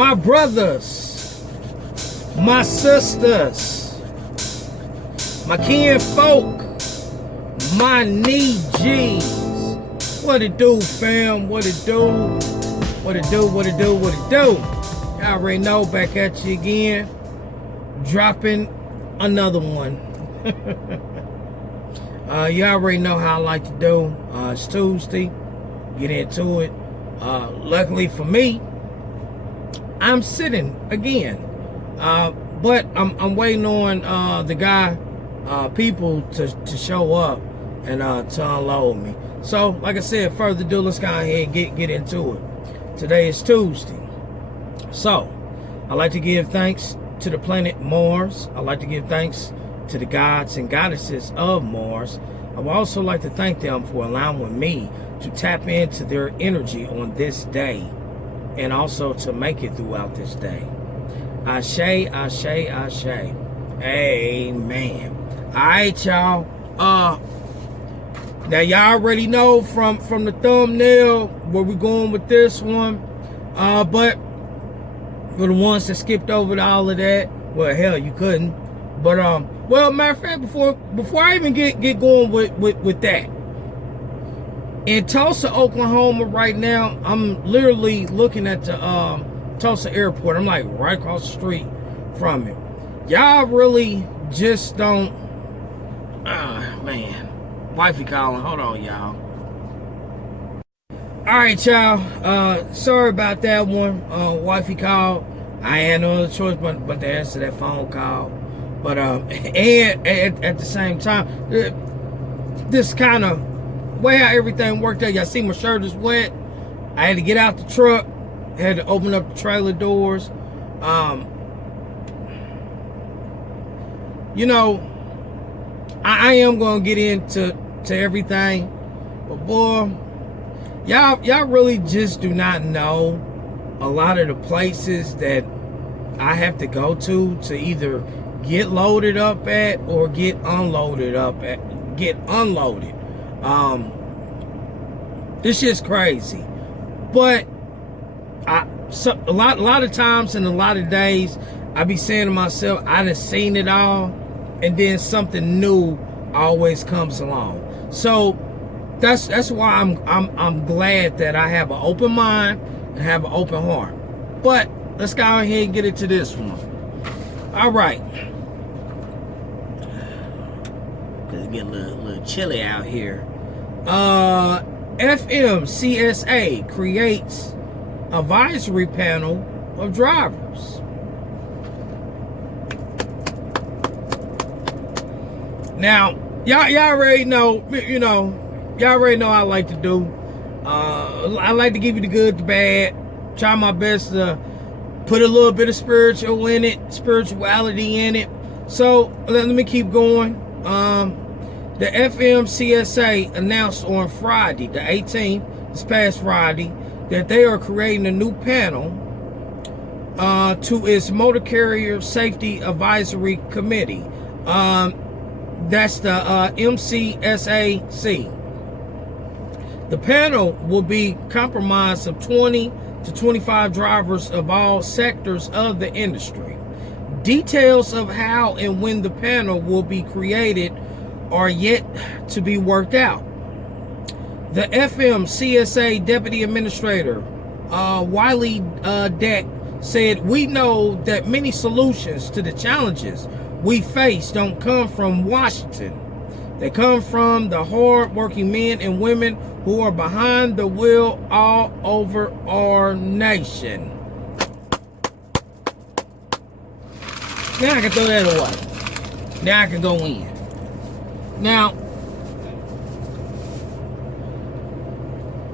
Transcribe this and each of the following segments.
my brothers, my sisters, my kinfolk, my knee G's. What it do, fam? What it do? What it do? What it do? What it do? Y'all already know, back at you again, dropping another one. You already know how I like to do. It's Tuesday. Get into it. Luckily for me, I'm sitting again. But I'm waiting on the guy, people to show up and to unload me. So, like I said, further ado, let's go ahead and get into it. Today is Tuesday. So, I like to give thanks to the planet Mars. I like to give thanks to the gods and goddesses of Mars. I would also like to thank them for allowing me to tap into their energy on this day and also to make it throughout this day. Ashe, ashe, ashe. Amen. Alright, y'all. Now y'all already know from the thumbnail where we're going with this one. But for the ones that skipped over all of that, well, hell, you couldn't. But well, matter of fact, before I even get going with that, in Tulsa, Oklahoma, right now, I'm literally looking at the Tulsa airport. I'm like right across the street from it. Y'all really just don't. Man, wifey calling. Hold on, y'all. All right, y'all. Sorry about that one. Wifey called. I had no other choice but to answer that phone call. But and at the same time, this kind of way how everything worked out. Y'all see my shirt is wet. I had to get out the truck. Had to open up the trailer doors. You know, I am gonna get into everything, but boy, y'all really just do not know a lot of the places that I have to go to either get loaded up at or get unloaded. This shit's crazy. But a lot of times and a lot of days, I be saying to myself, I done seen it all, and then something new always comes along. So that's why I'm glad that I have an open mind and have an open heart. But let's go ahead and get into this one. All right. Cause it's getting a little chilly out here. FMCSA creates advisory panel of drivers. Now, y'all already know, y'all already know I like to do. I like to give you the good, the bad. Try my best to put a little bit of spirituality in it. So let me keep going. The FMCSA announced on Friday, the 18th, this past Friday, that they are creating a new panel to its Motor Carrier Safety Advisory Committee. That's the MCSAC. The panel will be comprised of 20 to 25 drivers of all sectors of the industry. Details of how and when the panel will be created are yet to be worked out. The FMCSA Deputy Administrator, Wiley Deck, said, "We know that many solutions to the challenges we face don't come from Washington. They come from the hard-working men and women who are behind the wheel all over our nation." Now I can throw that away. Now I can go in. Now,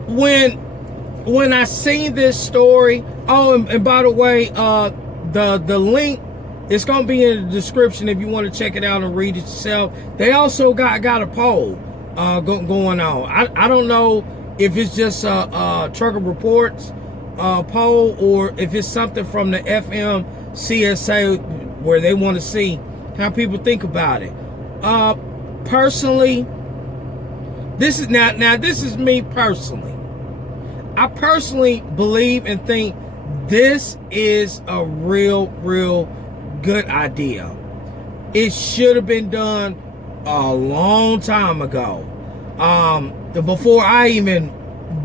when I seen this story, and by the way, the link, it's gonna be in the description if you want to check it out and read it yourself. They also got a poll going on. I don't know if it's just a Trucker Reports poll or if it's something from the FMCSA where they want to see how people think about it. Personally, this is now this is me personally. I personally believe and think this is a real good idea. It should have been done a long time ago. Before I even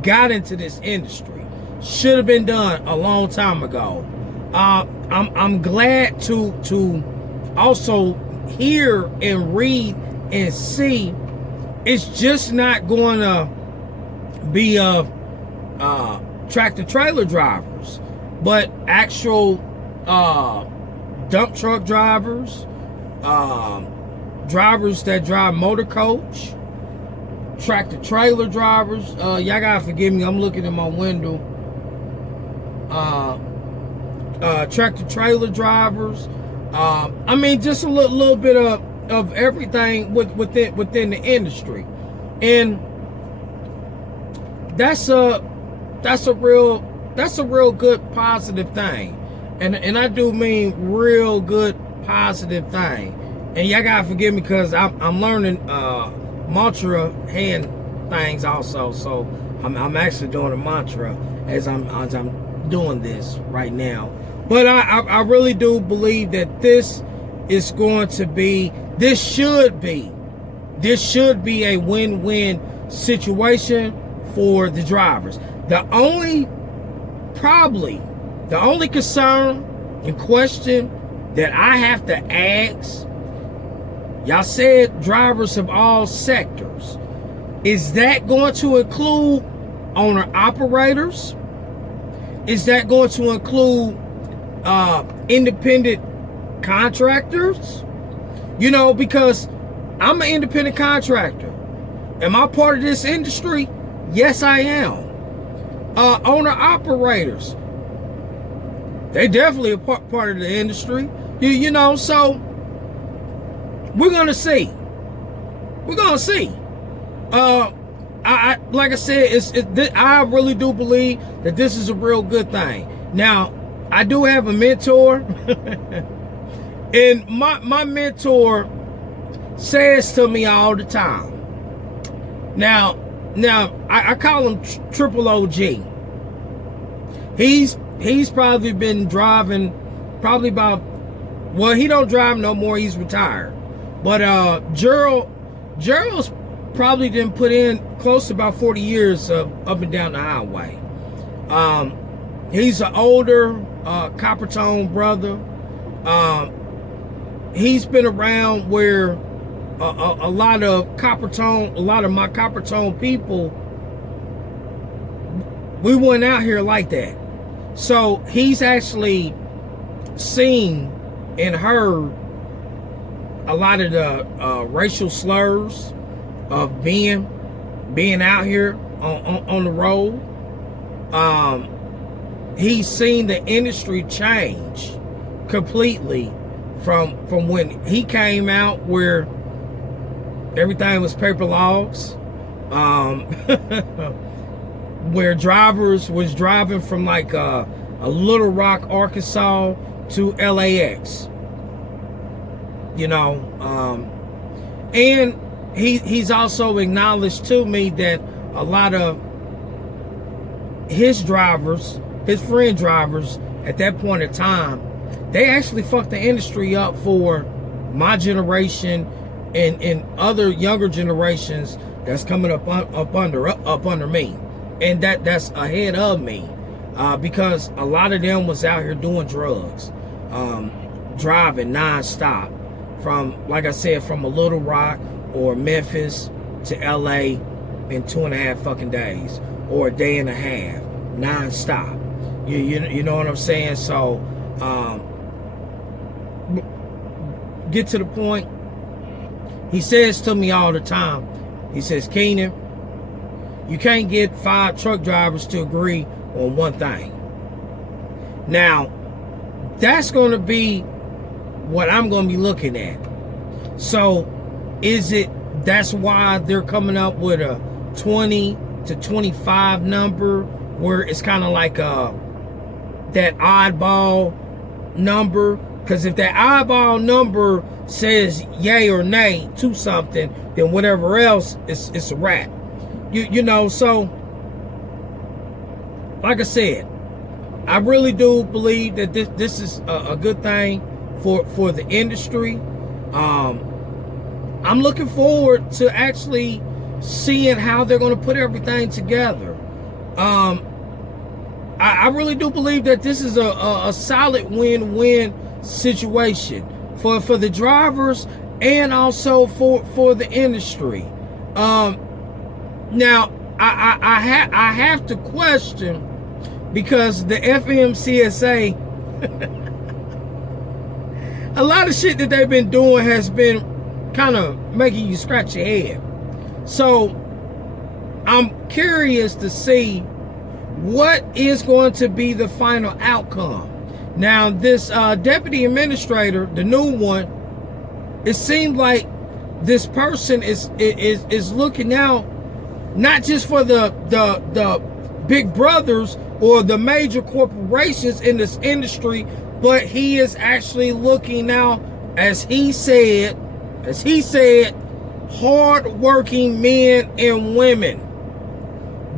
got into this industry, should have been done a long time ago. I'm glad to also hear and read and see. It's just not going to be tractor trailer drivers, but actual dump truck drivers, drivers that drive motor coach, tractor trailer drivers. Y'all gotta forgive me, I'm looking in my window. Tractor trailer drivers. I mean, just a little bit of everything within the industry, and that's a real good positive thing, and I do mean real good positive thing. And y'all gotta forgive me because I'm learning mantra hand things also, so I'm actually doing a mantra as I'm doing this right now. But I really do believe that this is going to be, this should be a win-win situation for the drivers. The only concern and question that I have to ask, y'all said drivers of all sectors, is that going to include owner operators? Is that going to include independent contractors? You know, because I'm an independent contractor. Am I part of this industry? Yes, I am. Owner operators, they definitely a part of the industry. You know, so we're gonna see. We're gonna see. I like I said, I really do believe that this is a real good thing. Now, I do have a mentor, and my mentor says to me all the time. Now I call him Triple OG. He's probably been driving about, well, he don't drive no more, he's retired. But Gerald's probably didn't put in close to about 40 years of up and down the highway. He's an older copper tone brother. He's been around where a lot of my copper tone people, we weren't out here like that. So he's actually seen and heard a lot of the racial slurs of being out here on the road. He's seen the industry change completely from when he came out, where everything was paper logs, where drivers was driving from like a Little Rock, Arkansas to LAX. You know, and he's also acknowledged to me that a lot of his drivers, his friend drivers at that point in time, they actually fucked the industry up for my generation and other younger generations that's coming up under me, and that's ahead of me, because a lot of them was out here doing drugs, driving nonstop from, like I said, from a Little Rock or Memphis to LA in 2.5 fucking days, or a day and a half, nonstop. You know what I'm saying? So get to the point. He says to me all the time, he says, Keenan, you can't get 5 truck drivers to agree on one thing. Now, that's going to be what I'm going to be looking at. So, that's why they're coming up with a 20 to 25 number, where it's kind of like that oddball number? Because if that oddball number says yay or nay to something, then whatever else, it's a wrap. You know, so like I said, I really do believe that this is a good thing for the industry. I'm looking forward to actually seeing how they're going to put everything together. I really do believe that this is a solid win-win situation for the drivers and also for the industry. Now, I have to question, because the FMCSA, a lot of shit that they've been doing has been kind of making you scratch your head. So I'm curious to see what is going to be the final outcome. Now, this deputy administrator, the new one, it seemed like this person is looking out not just for the big brothers or the major corporations in this industry, but he is actually looking out, as he said, hard-working men and women.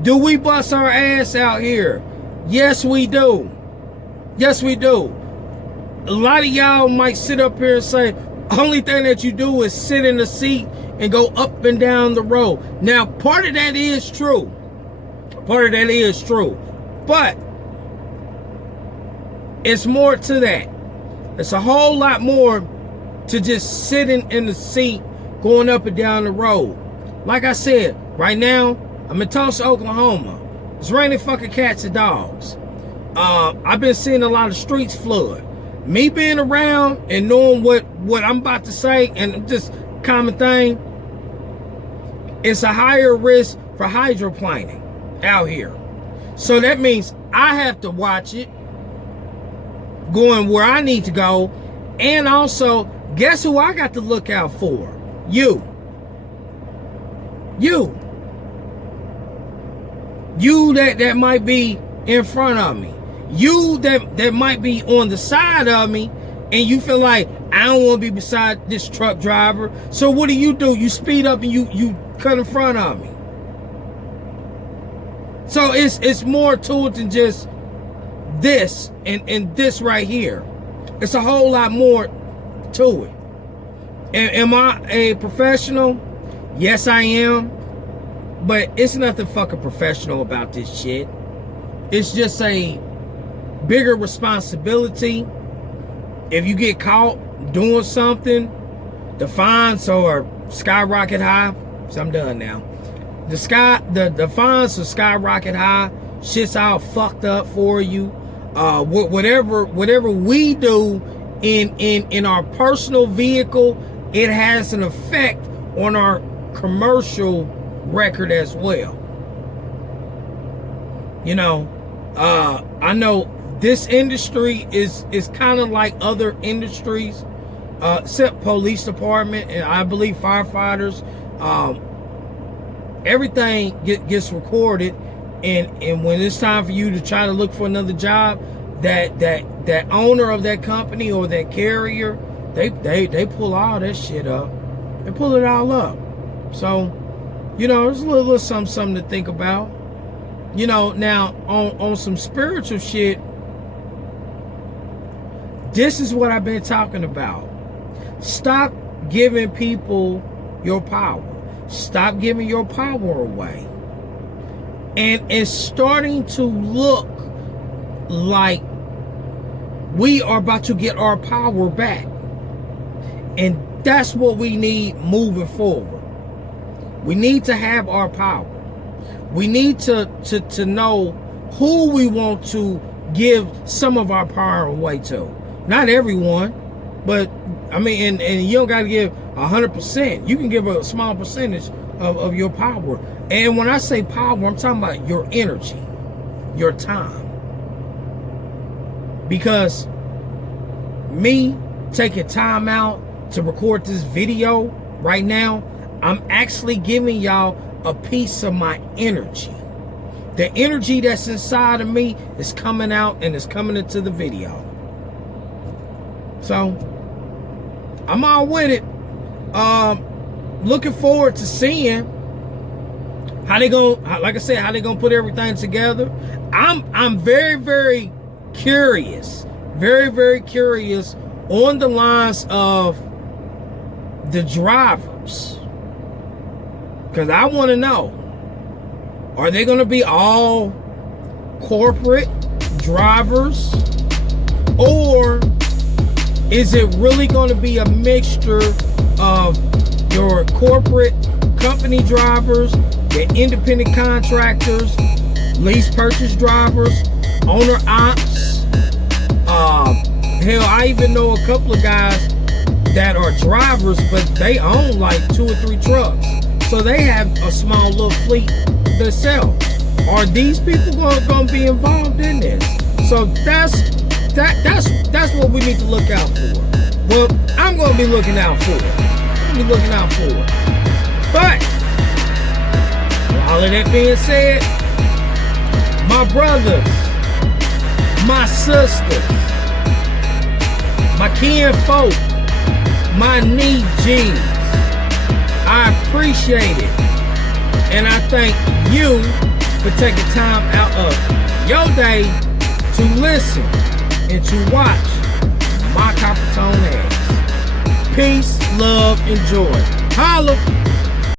Do we bust our ass out here? Yes, we do. Yes, we do. A lot of y'all might sit up here and say, only thing that you do is sit in the seat and go up and down the road. Now, part of that is true. Part of that is true. But it's more to that. It's a whole lot more to just sitting in the seat going up and down the road. Like I said, right now, I'm in Tulsa, Oklahoma. It's raining fucking cats and dogs. I've been seeing a lot of streets flood. Me being around and knowing what I'm about to say, and just common thing, it's a higher risk for hydroplaning out here. So that means I have to watch it going where I need to go. And also, guess who I got to look out for? You. You that might be in front of me. You that might be on the side of me, and you feel like, I don't want to be beside this truck driver. So what do? You speed up and you cut in front of me. So it's more to it than just this and this right here. It's a whole lot more to it. Am I a professional? Yes, I am. But it's nothing fucking professional about this shit. It's just a bigger responsibility. If you get caught doing something, the fines are skyrocket high. So I'm done now. The fines are skyrocket high. Shit's all fucked up for you. Whatever we do in our personal vehicle, it has an effect on our commercial record as well. You know, I know this industry is kind of like other industries, except police department and I believe firefighters. Everything gets recorded, and when it's time for you to try to look for another job, that owner of that company or that carrier, they pull all that shit up. They pull it all up. So, you know, it's a little something to think about. You know, now on some spiritual shit, this is what I've been talking about. Stop giving people your power. Stop giving your power away. And it's starting to look like we are about to get our power back. And that's what we need moving forward. We need to have our power. We need to know who we want to give some of our power away to. Not everyone, but I mean, and you don't got to give 100%. You can give a small percentage of your power. And when I say power, I'm talking about your energy, your time. Because me taking time out to record this video right now, I'm actually giving y'all a piece of my energy. The energy that's inside of me is coming out and is coming into the video. So I'm all with it. Looking forward to seeing how they gonna, like I said, how they gonna put everything together. I'm very, very curious, very, very curious on the lines of the drivers. Because I want to know, are they going to be all corporate drivers? Or is it really going to be a mixture of your corporate company drivers, your independent contractors, lease purchase drivers, owner ops? Hell, I even know a couple of guys that are drivers, but they own like 2 or 3 trucks. So they have a small little fleet themselves. Are these people going to be involved in this? So that's what we need to look out for. Well, I'm going to be looking out for it. But all of that being said, my brothers, my sisters, my kinfolk, my knee G's, I appreciate it. And I thank you for taking time out of your day to listen and to watch my Copper Tone ass. Peace, love, and joy. Holla!